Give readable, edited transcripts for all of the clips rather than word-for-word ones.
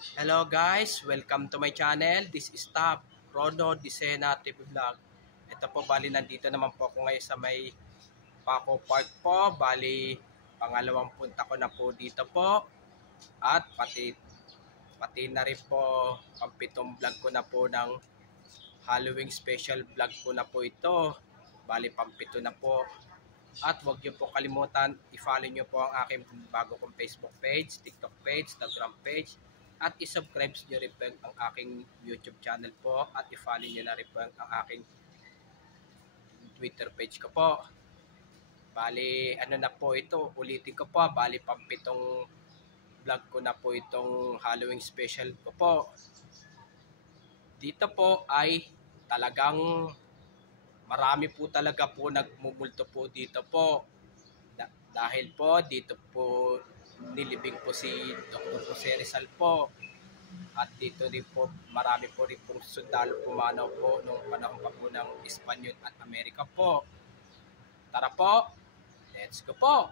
Hello guys, welcome to my channel. This is Top Rono Disena TV Vlog. Ito po, bali nandito naman po ako ngayon sa may Paco Park po. Bali, pangalawang punta ko na po dito po. At pati na rin po, pampitong vlog ko na po ng Halloween special vlog ko na po ito. Bali, pampito na po. At huwag niyo po kalimutan, i-follow niyo po ang aking bago kong Facebook page, TikTok page, Instagram page. At i-subscribe nyo rin po ang aking YouTube channel po. At i-follow nyo na rin po ang aking Twitter page ko po. Bali, ano na po ito, ulitin ko po. Bali, pampitong vlog ko na po itong Halloween special ko po. Dito po ay talagang marami po talaga po nagmumulto po dito po. Dahil po dito po nilibing po si Dr. Jose Rizal po. At dito rin po marami po rin pong sundalo pumanaw po nung panahon pa po ng Espanyol at Amerika po. Tara po, let's go po!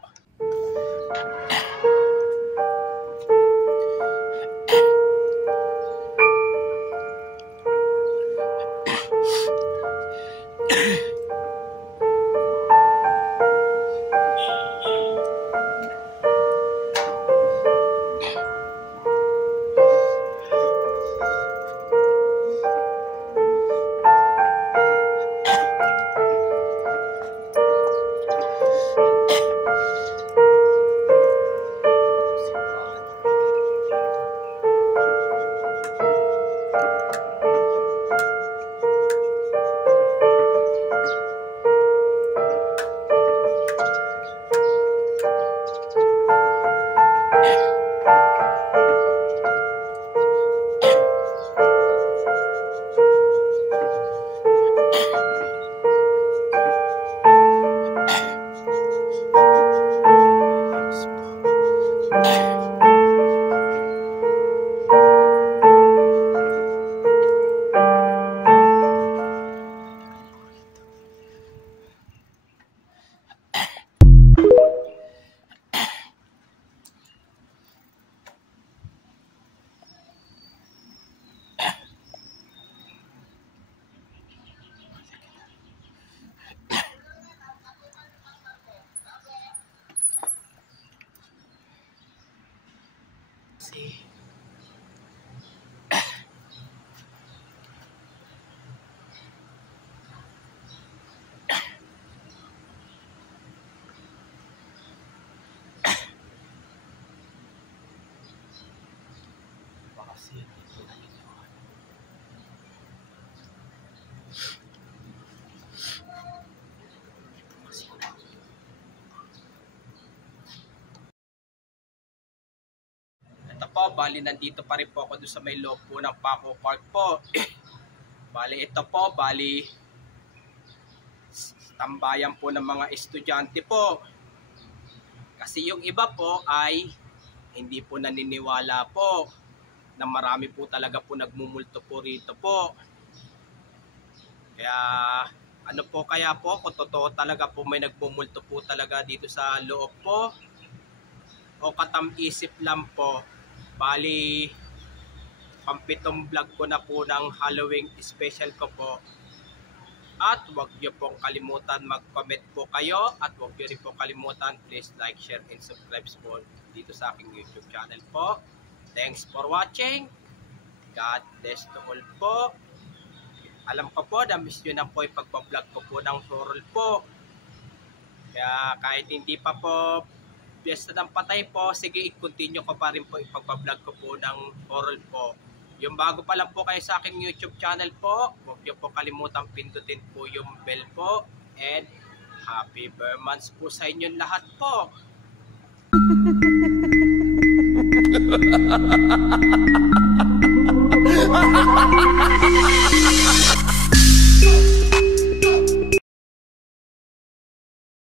Ito po, bali nandito pa rin po ako doon sa may loob po ng Paco Park po. Bali ito po, bali tambayan po ng mga estudyante po. Kasi yung iba po ay hindi po naniniwala po na marami po talaga po nagmumulto po rito po. Kaya ano po kaya po kung totoo talaga po may nagmumulto po talaga dito sa loob po o katam-isip lang po. Bali, pampitong vlog ko na po ng Halloween special ko po. At huwag niyo pong kalimutan mag-comment po kayo. At huwag niyo rin po kalimutan, please like, share, and subscribe po dito sa aking YouTube channel po. Thanks for watching. God bless to all po. Alam ko po, na-miss nyo na po yung pagpa-vlog ko po ng horror po. Kaya kahit hindi pa po Piyesta ng Patay po, sige, i-continue ko pa rin po ipagbablog ko po ng horror po. Yung bago pa lang po kayo sa aking YouTube channel po, huwag niyo po kalimutan pindutin po yung bell po. And happy Burmans po sa inyong lahat po.